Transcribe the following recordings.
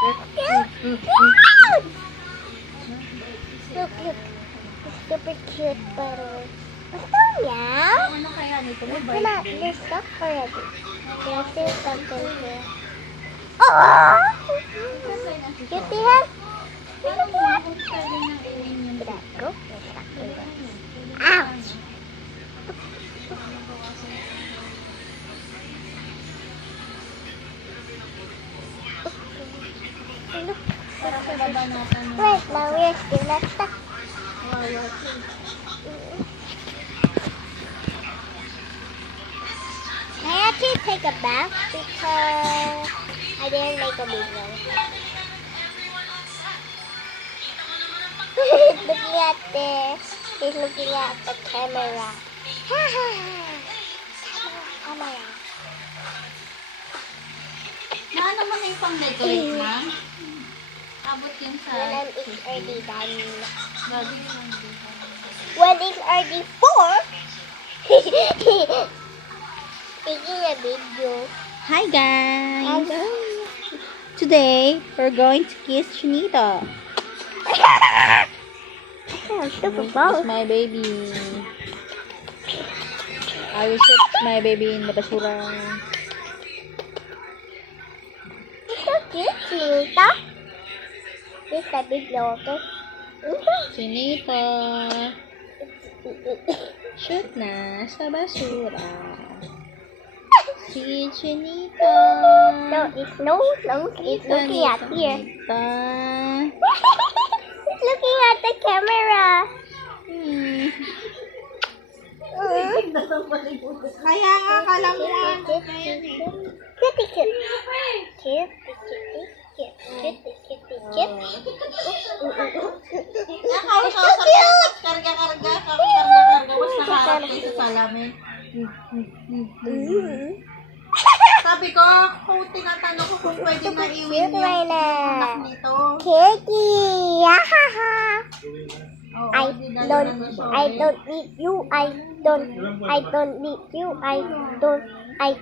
Look, look. Super cute parrot. Gusto niya? Ano kaya nito? May Come bite on, din. let's stop already. There's still something here. Oh! Cutie hand? Paano mo kung pwede nang iwin yung Did that go? We're stuck in there. Ouch! Look. para sa babanatan mo? Right now, we're still not stuck. Wawa. I actually take a bath because I didn't make a video. He's looking at this. He's looking at the camera. Camera. Naano mo na yung pang-decorate, ma'am? Abot yun sa... When I'm already done. Bago yun. When it's already 4. Taking a video. Hi guys! Hello. Today, we're going to kiss Chinita. Oh, super Kiss bold. my baby. I will shoot my baby in the basura. It's so cute, Chinita. This is a big logo. Chinita. Shoot na sa basura. Si Chinita. No, it's no, it's looking at here. Chinita. It's looking at the camera. Kaya nga, kala mo Kitty, kitty. Kitty, kitty, kitty, kitty, kitty. Karga-karga. Mas nakaharap kayo sa salamin. Sabi ko, kung tinatanong ko kung pwede maiwin yung anak nito. Kitty, yahaha. Oo, I di don't dala na siya. need you. I don't need you. I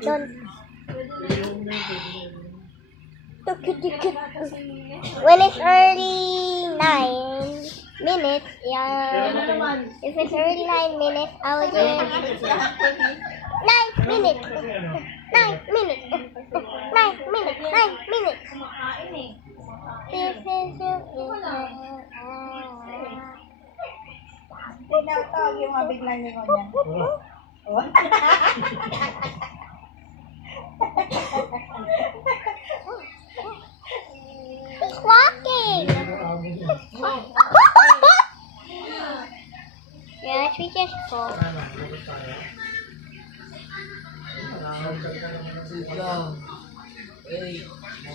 don't. When it's early 9 minutes, yeah. If it's early 9 minutes, I will do 9 minutes. 9 minutes. 9 minutes. 9 minutes. This is Tinatawag yung mabiglang lingon niya. He's walking. Yeah, we just go.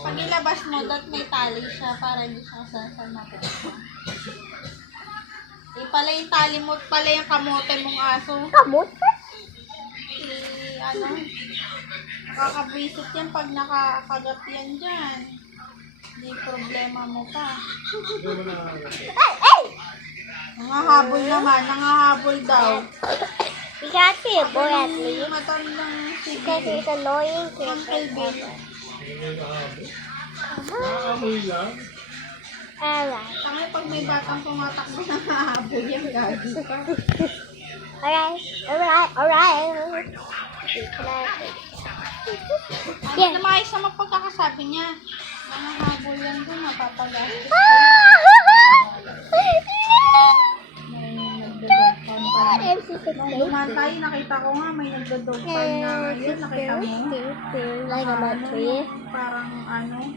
Pag ilabas mo, dapat may tali siya para hindi siya saan mapunta. Eh, pala yung tali mo, pala yung kamote mong aso. Kamot? Ano, nakakabwisit yan pag nakakagat yan dyan. Hindi problema mo pa. Hey, hey! Nangahabol naman, nangahabol daw. We can't see a boy at Yung least matandang si because he's annoying to Uncle Bill. Alright. Tangay pag may batang tumatakbo nangahabol yan, gagi ka. Alright. Ano na maayos na mapagkakasabi niya. Nangahabol yan doon, mapapagastos. Nung dumaan tayo, nakita ko nga, may nagdodog farm na ngayon, nakita mo. Like a mud tree. Parang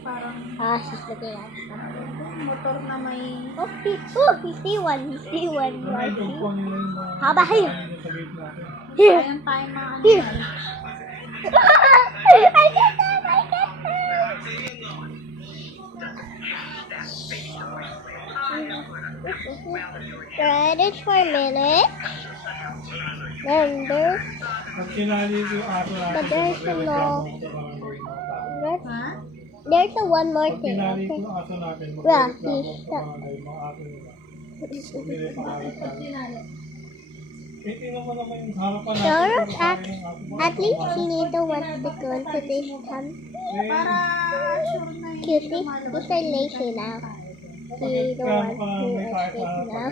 parang She's looking at motor na may... he see one. Right here. How about here? Here. Ayan tayo mga Here. I get that. Right, it's for a minute. Then there's, but there's a no. Ha? There's a one more thing. Okay. Yeah, he's stuck. tingnan mo naman yung harapan natin. Sure, Kung kaya ng ating at least Chinito wants to go to this camp. Para sure na hindi Cutie, lumalabas. he's so lazy now. He don't want to escape now.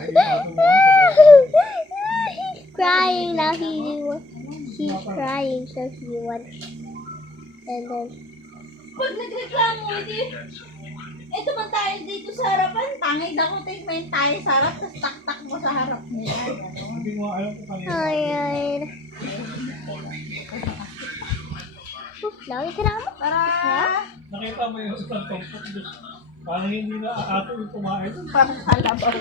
He's crying now. He's crying, so he wants. And then, Pag nagreklamo, hindi. Ito man tayo dito sa harapan. Tangay na ko tingin tayo sa harap. Tapos tak-tak mo sa harap niya. Hindi mo alam kung kanina. ayun. Lagi ka na mo? Para Nakita mo yung isang tumpok doon. Parang hindi na ato yung kumain. parang kalabaw.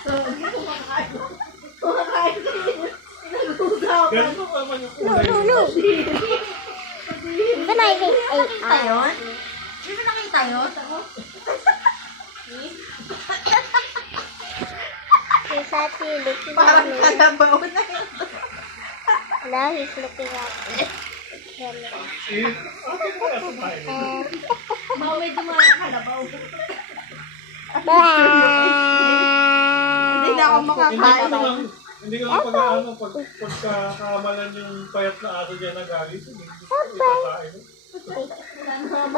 So, hindi kumakain. Kumakain ko yun. Nagugaw ka. Ganun naman yung No, kulay. no, no. But I think Nakita yun? Hindi mo nakita yun? he's actually looking at Parang me. kalabaw na yun. Now he's looking at me. Eh, ate mo na kumain. Baka may dumaan kalabaw. Hindi na ako makakain. Hindi ko lang pag-ano, pagkakamalan yung payat na aso dyan na galit. Hindi ko ipakain. I'm wrong.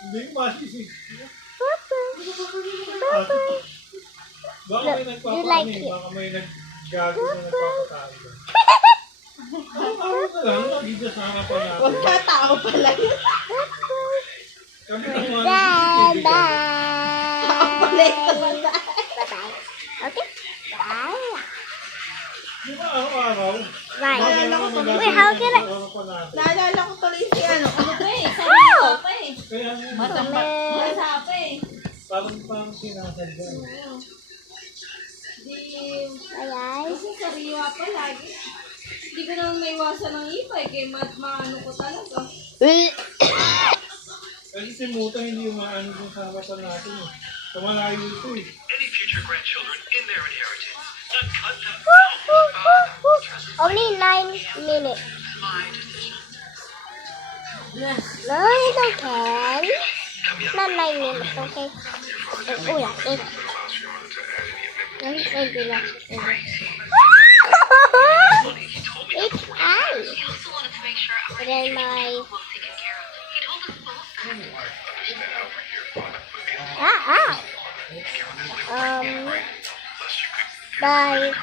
Hindi ko masisig. Baka may You like nagpapanin, it. baka may naggago na nagpapatay. Ano na lang, nagigil sa harapan natin. Huwag ka tao pala yun. Kami ang mga Bye, nagsisilbigan. bye. Tao pala yun. Bye-bye. Okay? Bye. Di ba araw-araw? Bye. Naalala ko tuloy. Wait, how can I? Naalala ko tuloy si ano. Ano pa eh? Oh! Pa eh. Kaya nga, Masa pa eh. parang sinasadya. Di... Bye, Kasi sariwa pa lagi. Hindi ko naman maiwasan ng ipay. Kaya maano ko talaga. Kasi si Muta hindi yung maano dun sa harapan natin. Kumalayo ito eh. Any future grandchildren in their inheritance. Uncut them. Only 9 minutes. My decision. No, it's okay. Not 9 minutes, okay? Oh, yeah, 8. No, it's 8 minutes. It's I. He also wanted to make sure our And then my... well taken care of. He told us both that. Ah, ah. Bye.